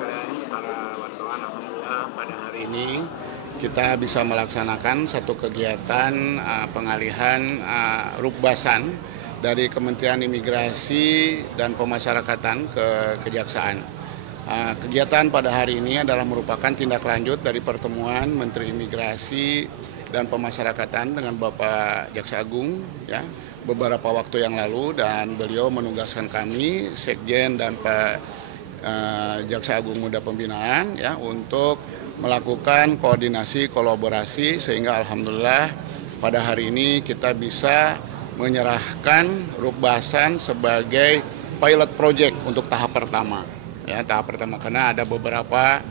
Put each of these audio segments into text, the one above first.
sekalian, para wartawan, alhamdulillah pada hari ini kita bisa melaksanakan satu kegiatan pengalihan rukbasan dari Kementerian Imigrasi dan Pemasyarakatan ke Kejaksaan. Kegiatan pada hari ini adalah merupakan tindak lanjut dari pertemuan Menteri Imigrasi dan Pemasyarakatan dengan Bapak Jaksa Agung ya beberapa waktu yang lalu, dan beliau menugaskan kami Sekjen dan Pak Jaksa Agung Muda Pembinaan ya untuk melakukan koordinasi kolaborasi sehingga alhamdulillah pada hari ini kita bisa menyerahkan rukbasan sebagai pilot project untuk tahap pertama. Ya, tahap pertama karena ada beberapa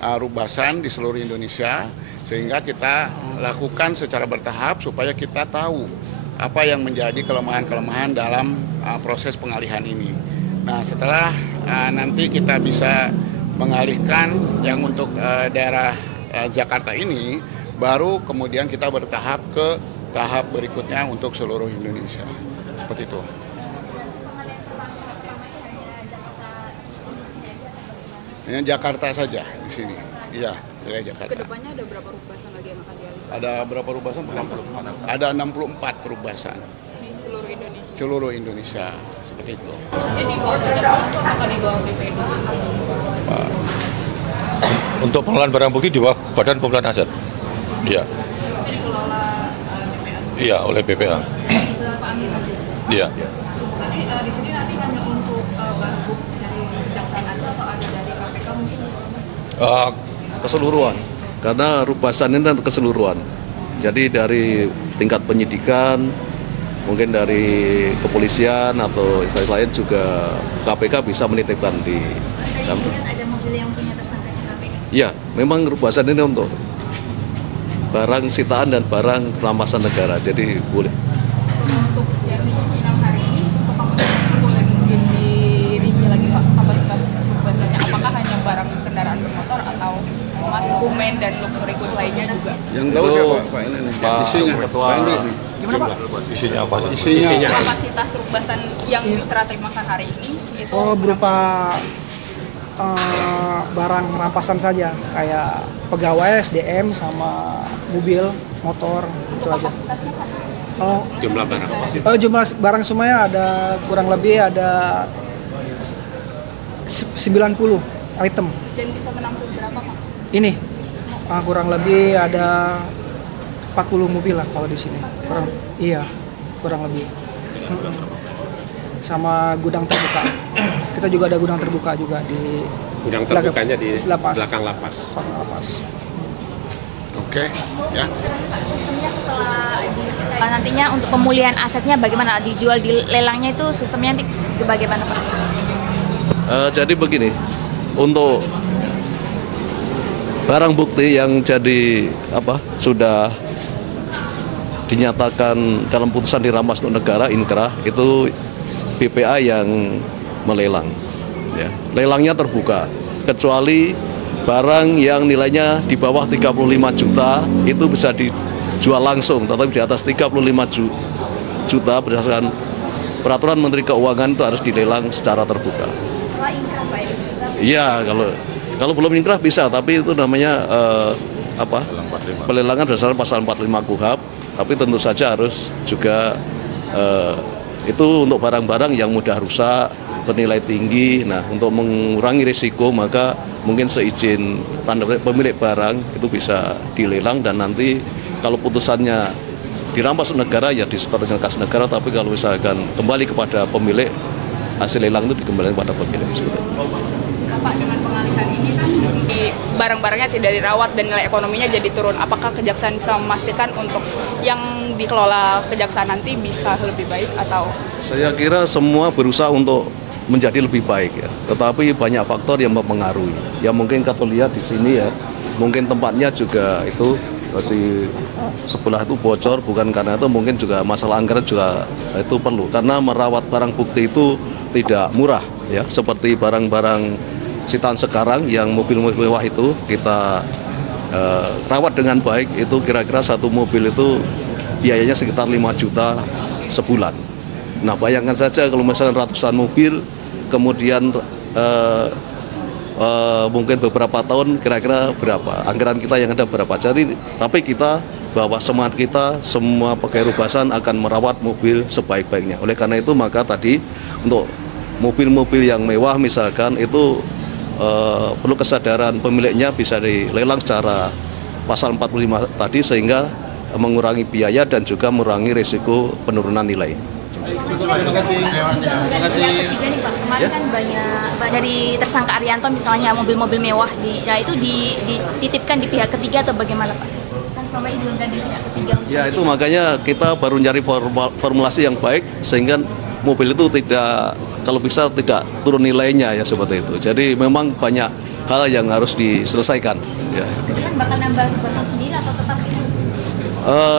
rukbasan di seluruh Indonesia sehingga kita lakukan secara bertahap supaya kita tahu apa yang menjadi kelemahan-kelemahan dalam proses pengalihan ini. Nah, setelah nanti kita bisa mengalihkan yang untuk daerah Jakarta ini, baru kemudian kita bertahap ke tahap berikutnya untuk seluruh Indonesia. Seperti itu. Ini Jakarta saja di sini. Iya, wilayah Jakarta. Kedepannya ada berapa rukbasan lagi yang akan dialihkan? Ada berapa rukbasan? Ada 64 rukbasan. Di seluruh Indonesia? Seluruh Indonesia, seperti itu. Nanti di bawah Kejaksaan atau di bawah BPK? Untuk pengelolaan barang bukti di bawah Badan Pemberantasan Aset. Iya. Nanti dikelola BPA? Iya, oleh BPA. Pak Amir? Iya. Nanti di sini nanti hanya untuk barang bukti dari Kejaksaan aja atau ada dari KPK mungkin? Keseluruhan, karena rukbasan ini kan keseluruhan. Jadi dari tingkat penyidikan, mungkin dari kepolisian atau instansi lain juga KPK bisa menitipkan di Tadi kan ada mobil yang punya tersangkanya KPK. Ya, memang rukbasan ini untuk barang sitaan dan barang rampasan negara, jadi boleh. Untuk yang di Cipinang hari ini, untuk kamu boleh mungkin dirinci lagi Pak, rukbasannya apakah hanya barang kendaraan bermotor atau emas, dokumen, dan luxury goods lainnya juga? Yang tahu siapa Pak ini? Isinya. Ketua. Gimana Pak? Isinya apa? Isinya. Kapasitas rukbasan yang diserah terimakan hari ini itu berupa barang rampasan saja, kayak pegawai, SDM, sama mobil, motor, itu aja. kapasitasnya Pak? Jumlah barang. Jumlah barang semuanya ada kurang lebih ada 90 item. Dan bisa menampung berapa Pak? Ini kurang lebih ada 40 mobil lah kalau di sini. Kurang lebih. Sama gudang terbuka. Kita juga ada gudang terbuka juga di Gudang terbukanya di lapas. belakang lapas. Oke, ya. Sistemnya setelah disita nantinya untuk pemulihan asetnya bagaimana? Dijual di lelangnya itu sistemnya nanti bagaimana Pak? Jadi begini, untuk barang bukti yang jadi sudah dinyatakan dalam putusan dirampas untuk negara inkrah, itu BPA yang melelang. Ya. Lelangnya terbuka, kecuali barang yang nilainya di bawah 35 juta itu bisa dijual langsung, tetapi di atas 35 juta berdasarkan peraturan Menteri Keuangan itu harus dilelang secara terbuka. Setelah inkrah Pak ya? Iya, kalau belum inkrah bisa, tapi itu namanya pelelangan berdasarkan pasal 45 KUHP, tapi tentu saja harus juga itu untuk barang-barang yang mudah rusak, bernilai tinggi. Nah, untuk mengurangi risiko maka mungkin seizin pemilik barang itu bisa dilelang, dan nanti kalau putusannya dirampas negara ya disetor dengan kas negara, tapi kalau misalkan kembali kepada pemilik, hasil lelang itu dikembalikan kepada pemilik. Pak, dengan pengalihan ini kan barang-barangnya tidak dirawat dan nilai ekonominya jadi turun. Apakah Kejaksaan bisa memastikan untuk yang dikelola Kejaksaan nanti bisa lebih baik atau? Saya kira semua berusaha untuk menjadi lebih baik ya, tetapi banyak faktor yang mempengaruhi. Ya mungkin kalau lihat di sini ya, mungkin tempatnya juga itu di sebelah itu bocor, bukan karena itu, mungkin juga masalah anggaran juga itu perlu, karena merawat barang bukti itu tidak murah ya, seperti barang-barang sitaan sekarang yang mobil-mobil mewah itu kita rawat dengan baik, itu kira-kira satu mobil itu biayanya sekitar 5 juta sebulan. Nah, bayangkan saja kalau misalnya ratusan mobil, kemudian mungkin beberapa tahun kira-kira berapa, anggaran kita yang ada berapa. Jadi, tapi kita bahwa semangat kita semua pegawai Rubasan akan merawat mobil sebaik-baiknya. Oleh karena itu maka tadi untuk mobil-mobil yang mewah misalkan itu perlu kesadaran pemiliknya bisa dilelang secara pasal 45 tadi sehingga mengurangi biaya dan juga mengurangi risiko penurunan nilai. Terima kasih. Ketiga nih Pak, kemarin kan banyak dari tersangka Arianto misalnya mobil-mobil mewah itu dititipkan di pihak ketiga atau bagaimana Pak? Kan selama ini diundang di pihak ketiga. Ya itu makanya kita baru nyari formulasi yang baik sehingga mobil itu tidak, kalau bisa tidak turun nilainya ya seperti itu. Jadi memang banyak hal yang harus diselesaikan. Ya. Jadi kan bakal nambah Rubasan sendiri atau tetap itu?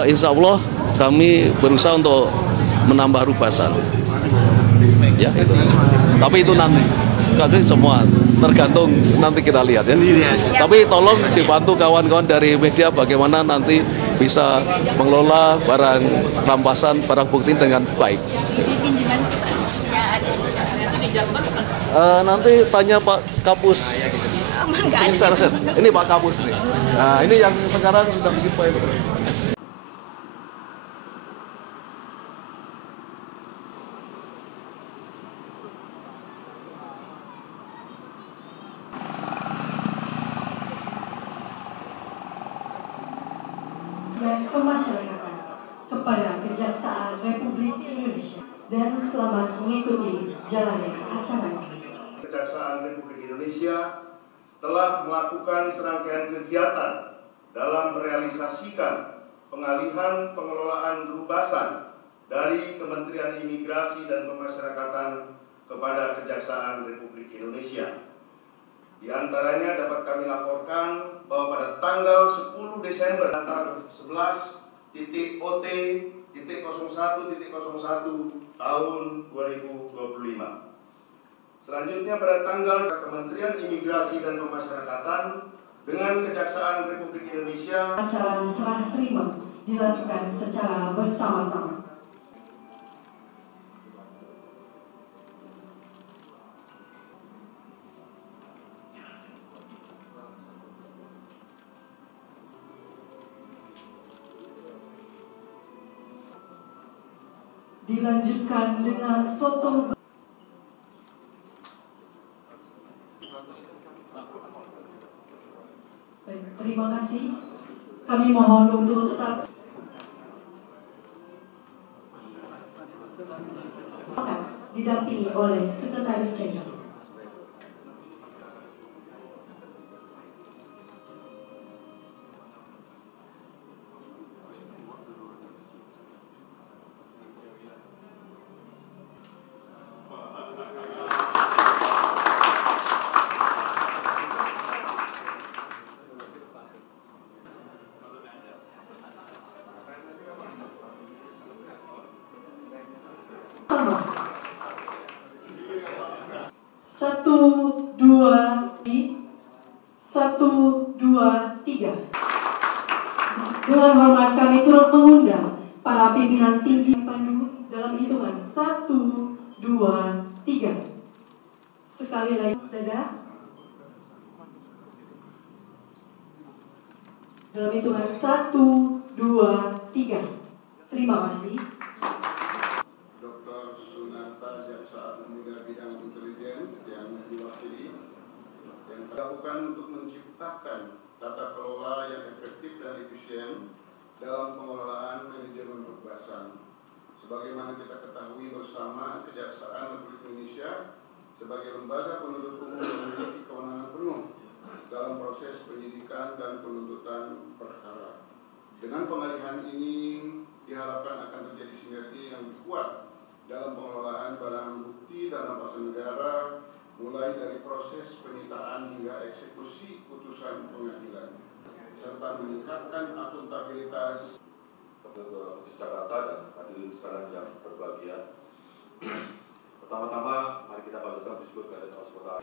Insya Allah kami berusaha untuk menambah Rubasan. Ya, itu. Tapi itu nanti. Kami semua tergantung nanti kita lihat ya. Tapi tolong dibantu kawan-kawan dari media bagaimana nanti bisa mengelola barang rampasan, barang bukti dengan baik. Nanti tanya Pak Kapus. Ini Pak Kapus nih. Nah ini yang sekarang sudah bikin poin. Dan pemasyarakatan kepada Kejaksaan Republik Indonesia dan selamat mengikuti jalannya acara. Kejaksaan Republik Indonesia telah melakukan serangkaian kegiatan dalam merealisasikan pengalihan pengelolaan Rubasan dari Kementerian Imigrasi dan Pemasyarakatan kepada Kejaksaan Republik Indonesia. Di antaranya dapat kami laporkan bahwa pada tanggal 10 Desember 11.OT.01.01 tahun 2025. Selanjutnya pada tanggal Kementerian Imigrasi dan Pemasyarakatan dengan Kejaksaan Republik Indonesia. Acara serah terima dilakukan secara bersama-sama. Dilanjutkan dengan foto. Baik, terima kasih. Kami mohon untuk tetap didampingi oleh Sekretaris Jenderal. Satu, dua, tiga. Dengan hormat kami turut mengundang para pimpinan tinggi pandu dalam hitungan 1, 2, 3. Sekali lagi, dadah. Dalam hitungan 1, 2, 3. Terima kasih. Dr. Sunarta, Jaksa Agung Muda Bidang Intelijen yang diwakili, yang dilakukan untuk menciptakan tata kelola yang efektif dan efisien dalam pengelolaan manajemen Rubasan. Sebagaimana kita ketahui bersama, Kejaksaan Republik Indonesia sebagai lembaga penuntut umum memiliki kewenangan penuh dalam proses penyidikan dan penuntutan perkara. Dengan pengalihan ini diharapkan akan terjadi sinergi yang kuat dalam pengelolaan barang bukti dan rampasan negara, mulai dari proses penyitaan hingga eksekusi putusan pengadilan, serta meningkatkan akuntabilitas. Khusus Jakarta dan hadirin sekalian yang berbahagia. Pertama-tama, mari kita panjatkan disebut keadaan Kota.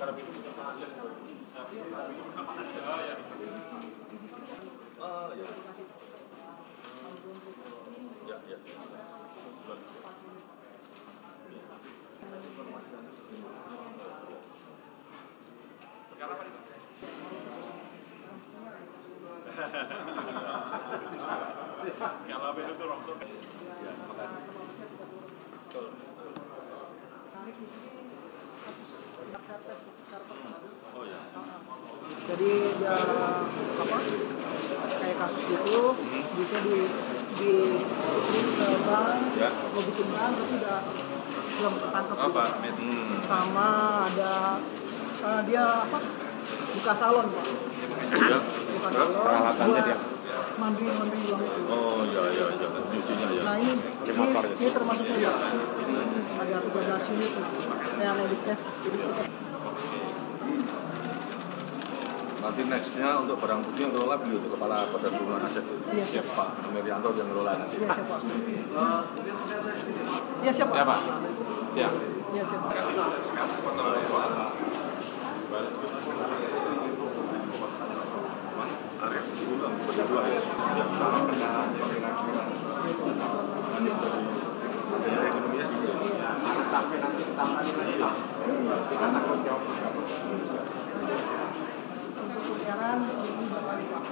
Kalau itu rongsor. Oh ya. Jadi dia apa? Kayak kasus itu, bisa dikirim ke bank, mau bikin bank tapi belum ketangkep. Apa? Sama ada dia apa? Buka salon Pak. Ya. Buka salon. Peralatannya dia. Mandi uang itu. Oh ya, nyucinya ya. Nah ini termasuknya ya. Ada 13 unit yang diskes. Nanti nextnya untuk barang bukti yang ngelola beliau itu Kepala Badan Perlindungan Aset. Iya, siap Pak Amerianto yang ngelola nanti. Iya siap Pak. Iya siap Pak. Ya Pak. Siap. Iya siap Pak. Area 10 berdua ya. Sampai nanti tambah kita tanggung jawab. Untuk pembiaran ini berapa nih Pak?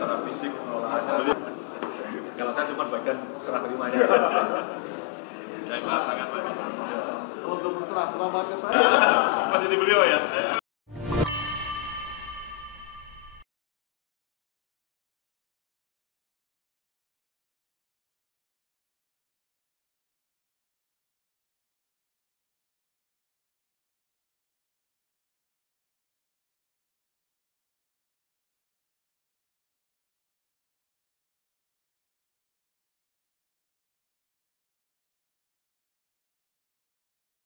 Secara fisik pengelolaannya. Kalau saya cuma bagian serah terimanya. Ya, tangan Pak. Untuk berserah terima ke saya. Masih di beliau ya.